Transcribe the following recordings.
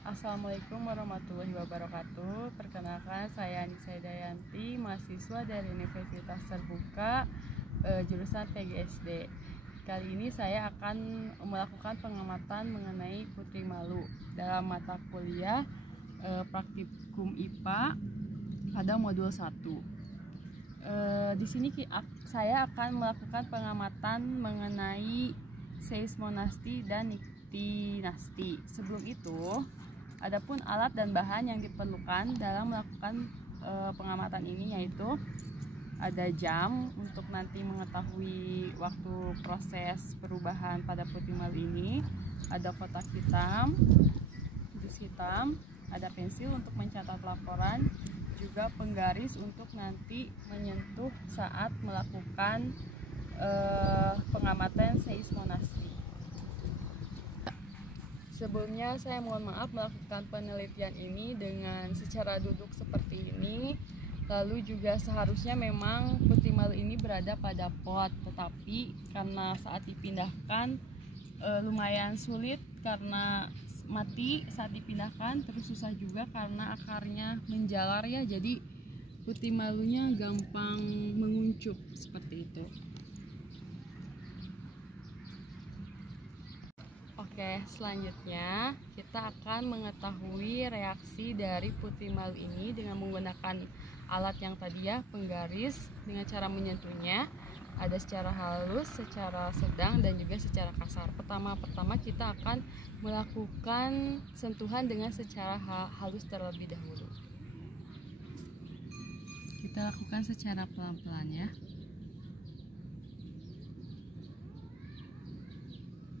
Assalamualaikum warahmatullahi wabarakatuh. Perkenalkan, saya Anissa Dayanti, mahasiswa dari Universitas Terbuka, jurusan PGSD. Kali ini saya akan melakukan pengamatan mengenai Putri Malu dalam mata kuliah praktikum IPA pada modul 1. Di sini saya akan melakukan pengamatan mengenai seismonasti dan niktinasti. Sebelum itu, adapun alat dan bahan yang diperlukan dalam melakukan pengamatan ini yaitu ada jam untuk nanti mengetahui waktu proses perubahan pada Putri Malu ini, ada kotak hitam, dus hitam, ada pensil untuk mencatat laporan, juga penggaris untuk nanti menyentuh saat melakukan pengamatan seismonasti. Sebelumnya saya mohon maaf melakukan penelitian ini dengan secara duduk seperti ini. Lalu juga seharusnya memang Putri Malu ini berada pada pot, tetapi karena saat dipindahkan lumayan sulit karena mati saat dipindahkan, terus susah juga karena akarnya menjalar ya, jadi Putri Malunya gampang menguncup seperti itu. Oke, selanjutnya kita akan mengetahui reaksi dari Putri Malu ini dengan menggunakan alat yang tadi ya, penggaris, dengan cara menyentuhnya. Ada secara halus, secara sedang, dan juga secara kasar. Pertama kita akan melakukan sentuhan dengan secara halus terlebih dahulu. Kita lakukan secara pelan-pelan ya.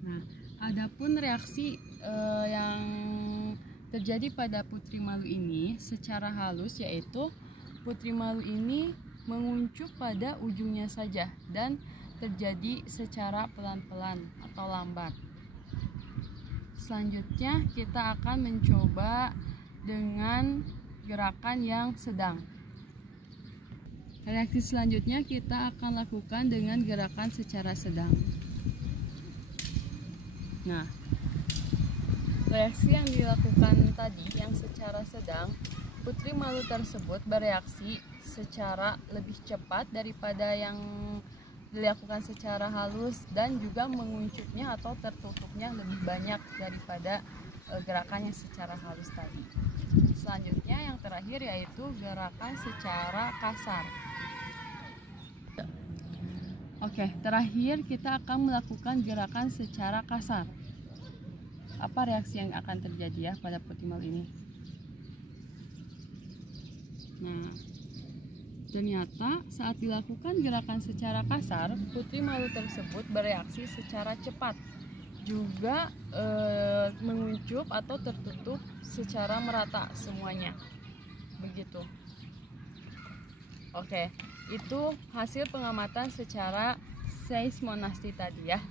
Nah, adapun reaksi yang terjadi pada Putri Malu ini secara halus, yaitu Putri Malu ini menguncup pada ujungnya saja dan terjadi secara pelan-pelan atau lambat. Selanjutnya kita akan mencoba dengan gerakan yang sedang. Reaksi selanjutnya kita akan lakukan dengan gerakan secara sedang. Nah, reaksi yang dilakukan tadi yang secara sedang, Putri Malu tersebut bereaksi secara lebih cepat daripada yang dilakukan secara halus, dan juga menguncupnya atau tertutupnya lebih banyak daripada gerakan yang secara halus tadi. Selanjutnya yang terakhir yaitu gerakan secara kasar. Oke, terakhir kita akan melakukan gerakan secara kasar. Apa reaksi yang akan terjadi ya pada Putri Malu ini? Nah, ternyata saat dilakukan gerakan secara kasar, Putri Malu tersebut bereaksi secara cepat, juga menguncup atau tertutup secara merata semuanya. Begitu. Oke, itu hasil pengamatan secara seismonasti tadi ya.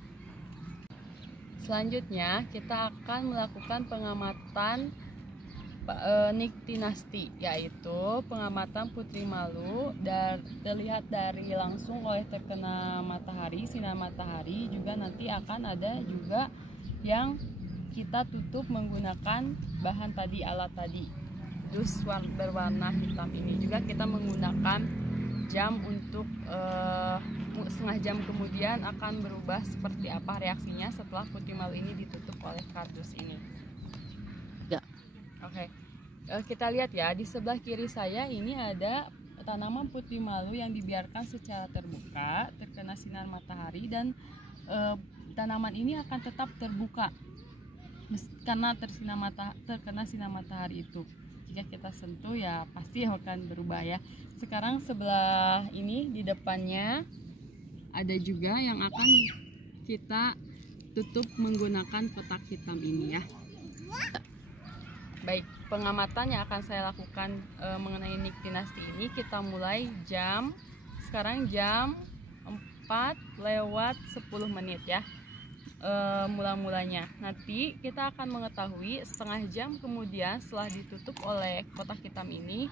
Selanjutnya kita akan melakukan pengamatan niktinasti, yaitu pengamatan Putri Malu dan terlihat dari langsung oleh terkena matahari, sinar matahari. Juga nanti akan ada juga yang kita tutup menggunakan bahan tadi, alat tadi, dus berwarna hitam ini. Juga kita menggunakan jam untuk setengah jam kemudian akan berubah seperti apa reaksinya setelah Putri Malu ini ditutup oleh kardus ini. Oke, kita lihat ya, di sebelah kiri saya ini ada tanaman Putri Malu yang dibiarkan secara terbuka, terkena sinar matahari, dan tanaman ini akan tetap terbuka karena terkena sinar matahari itu. Jika kita sentuh ya pasti akan berubah ya. Sekarang sebelah ini di depannya ada juga yang akan kita tutup menggunakan kotak hitam ini ya. Baik, pengamatan yang akan saya lakukan mengenai niktinasti ini, kita mulai sekarang jam 4:10 ya, mula-mulanya. Nanti kita akan mengetahui setengah jam kemudian setelah ditutup oleh kotak hitam ini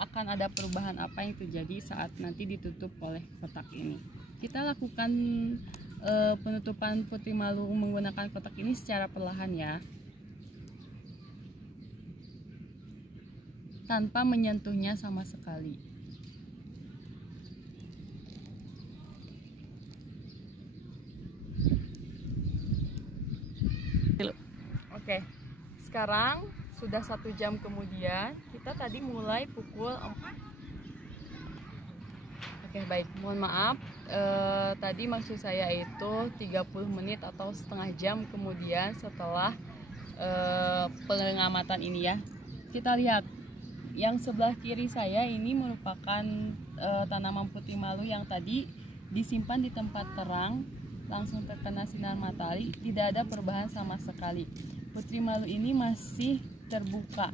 akan ada perubahan apa yang terjadi saat nanti ditutup oleh kotak ini. Kita lakukan penutupan Putri Malu menggunakan kotak ini secara perlahan ya. tanpa menyentuhnya sama sekali. Oke, sekarang sudah 1 jam kemudian. Kita tadi mulai pukul 4. Oke, baik, mohon maaf. Tadi maksud saya itu 30 menit atau setengah jam kemudian setelah pengamatan ini ya. Kita lihat yang sebelah kiri saya ini merupakan tanaman putih malu yang tadi disimpan di tempat terang, langsung terkena sinar matahari, tidak ada perubahan sama sekali. Putri malu ini masih terbuka,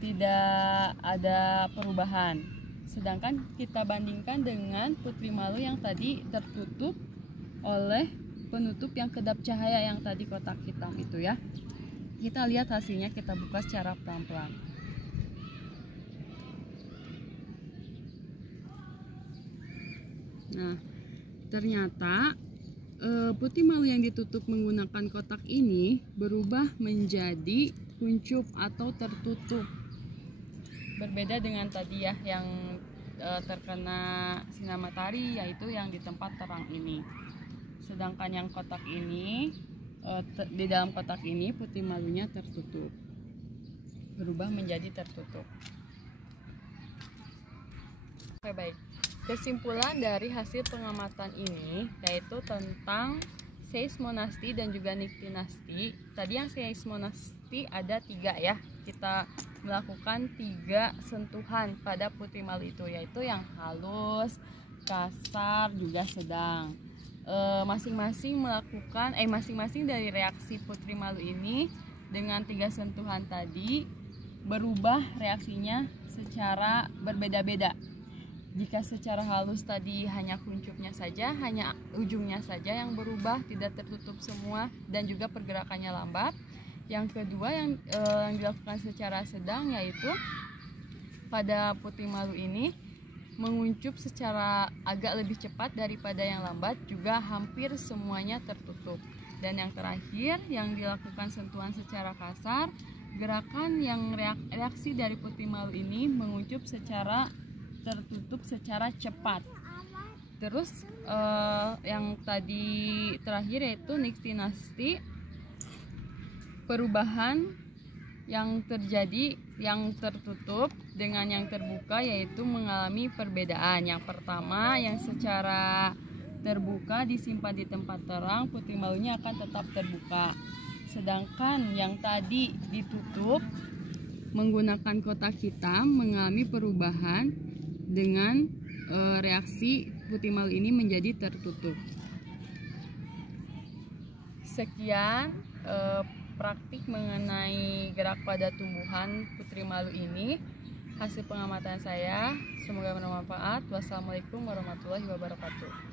tidak ada perubahan. Sedangkan kita bandingkan dengan putri malu yang tadi tertutup oleh penutup yang kedap cahaya yang tadi kotak hitam itu ya. Kita lihat hasilnya, kita buka secara pelan-pelan. Nah, ternyata putih malu yang ditutup menggunakan kotak ini berubah menjadi kuncup atau tertutup. Berbeda dengan tadi ya yang terkena sinar matahari, yaitu yang di tempat terang ini. Sedangkan yang kotak ini, di dalam kotak ini putih malunya tertutup, berubah menjadi tertutup. Oke, baik. Kesimpulan dari hasil pengamatan ini yaitu tentang seismonasti dan juga niktinasti. Tadi yang seismonasti ada 3 ya. Kita melakukan 3 sentuhan pada putih malu itu, yaitu yang halus, kasar, juga sedang. Masing-masing dari reaksi putri malu ini dengan 3 sentuhan tadi berubah reaksinya secara berbeda-beda. Jika secara halus tadi hanya kuncupnya saja, hanya ujungnya saja yang berubah, tidak tertutup semua dan juga pergerakannya lambat. Yang kedua yang dilakukan secara sedang, yaitu pada putih malu ini menguncup secara agak lebih cepat daripada yang lambat, juga hampir semuanya tertutup. Dan yang terakhir yang dilakukan sentuhan secara kasar, gerakan yang reaksi dari putih malu ini menguncup secara tertutup secara cepat. Terus yang tadi terakhir yaitu niktinasti, perubahan yang terjadi yang tertutup dengan yang terbuka yaitu mengalami perbedaan. Yang pertama yang secara terbuka disimpan di tempat terang, putih malunya akan tetap terbuka. Sedangkan yang tadi ditutup menggunakan kotak hitam mengalami perubahan dengan reaksi putih malu ini menjadi tertutup. Sekian praktik mengenai gerak pada tumbuhan putri malu ini, hasil pengamatan saya. Semoga bermanfaat. Wassalamualaikum warahmatullahi wabarakatuh.